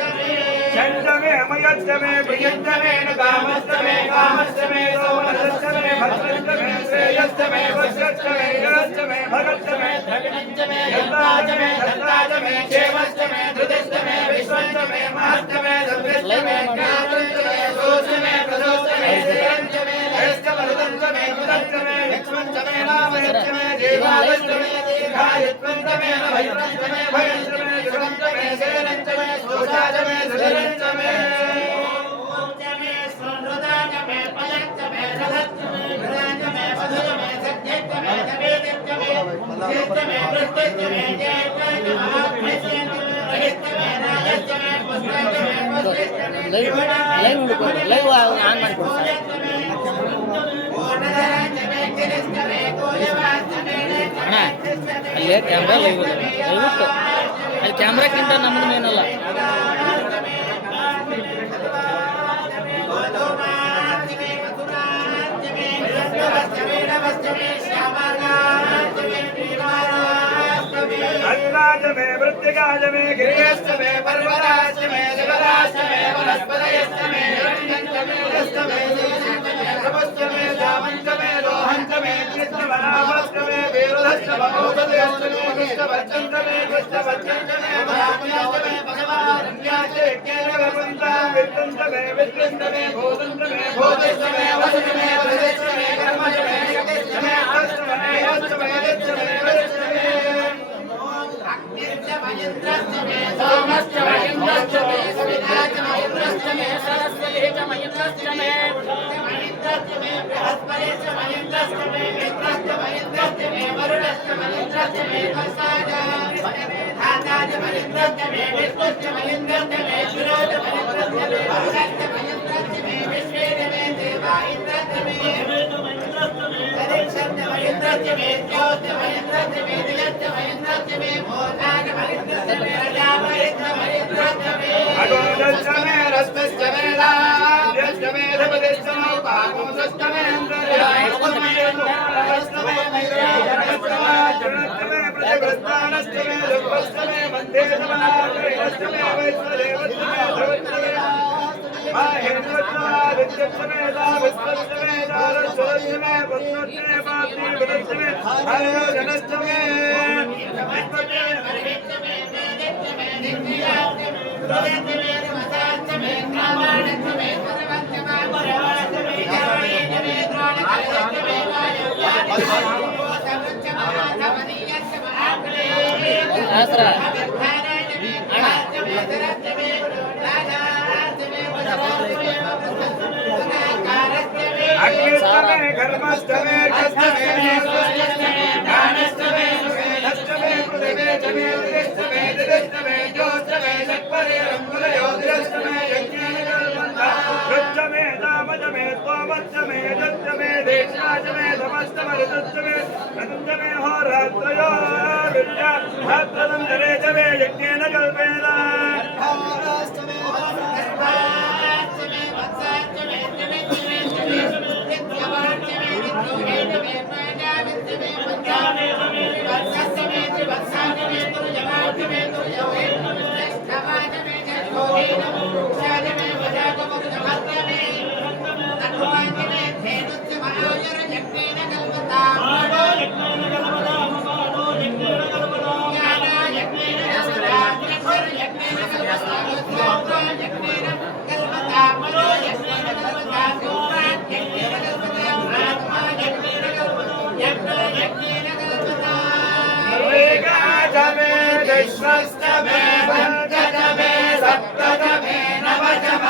चंदमे अमयस्तमे प्रियंतमे कामस्तमे कामस्तमे सोमनस्तमे भद्रस्तमे श्रेयस्तमे वस्त्रस्तमे यस्तमे भगस्तमे धनंजमे यत्ताजमे धत्ताजमे क्षेमस्तमे धृतस्तमे विश्वस्तमे महस्तमे धृतस्तमे ज्ञातस्तमे सोस्तमे प्रदोस्तमे श्रेयंजमे लयस्तमे मुदन्तमे लक्ष्मणस्तमे नामयस्तमे देवालस्तमे दीर्घायत्वन्तमे भयन्तमे भयन्तमे सुरन्तमे सेनन्तमे सोषाजमे सुरन्तमे ओमजमे स्वनृदाजमे पयन्तमे रथस्तमे गृहाजमे मधुरमे सत्यन्तमे जवेदन्तमे चेतमे वृत्तस्तमे जयत्वमे महात्मस्यन्तमे रहितमे राजस्तमे पुष्पस्तमे पुष्पस्तमे live on ಮಾಡ್ಕೊಡ್ತಾರೆ ಅಣ್ಣ ಅಲ್ಲೇ ಕ್ಯಾಮ್ರಾ ಲೈವ್ ದಯವಿಟ್ಟು ಅಲ್ಲಿ ಕ್ಯಾಮ್ರಾಕ್ಕಿಂತ ನಮ್ದು ಮೇನಲ್ಲ अन्नाजमे वृत्तिकाजमे गिरियस्तमे पर्वराजमे शिवराजमे वनस्पतयस्तमे हिरण्यन्तमे यस्तमे देशन्तमे प्रभस्तमे जामन्तमे लोहन्तमे कृष्णवनामस्तमे वीरुधस्तमे औषधयस्तमे कृष्णवज्जन्तमे कृष्णवज्जन्तमे महापुण्यस्तमे भगवारण्याचे केनवपन्ता विद्यन्तमे विद्यन्तमे भूतन्तमे भूतस्तमे वसन्तमे वसस्तमे कर्मजमे यज्ञस्तमे आस्तमे यस्तमे यस्तमे मयन्द्रस्तमे सोमस्तमे इंद्रस्तमे सवितास्तमे इंद्रस्तमे सरस्वतीस्तमे इंद्रस्तमे मयन्द्रस्तमे बृहस्पतिस्तमे इंद्रस्तमे मित्रस्तमे इंद्रस्तमे वरुणस्तमे इंद्रस्तमे कर्साजास्तमे धातास्तमे इंद्रस्तमे विष्णुस्तमे इंद्रस्तमे शिरोस्तमे इंद्रस्तमे भगस्तमे इंद्रस्तमे विश्वेस्तमे देवा इंद्रस्तमे दक्षस्तमे इंद्रस्तमे ज्योतिस्तमे इंद्रस्तमे दिगस्तमे इंद्रस्तमे मोदास्तमे अगोदस्तमे रस्मिस्तमे ఆసరా అగ్నిష్టమే కర్మష్టమే కష్టమే జ్ఞానష్టమే నష్టమే పృథివే చమే ఉదిష్టమే దిష్టమే జ్యోతిష్టమే చక్వరే రంగులయో దిష్టమే యజ్ఞేన కల్పంత రుచ్చమే దామజమే త్వమచ్చమే జచ్చమే దేశాజమే సమస్తమే రుచ్చమే నందమే హోరాత్రయో విద్యా భాత్రదంతరే చమే యజ్ఞేన కల్పేన విశ్వస్తమే భక్తమే సప్తమే నవజమ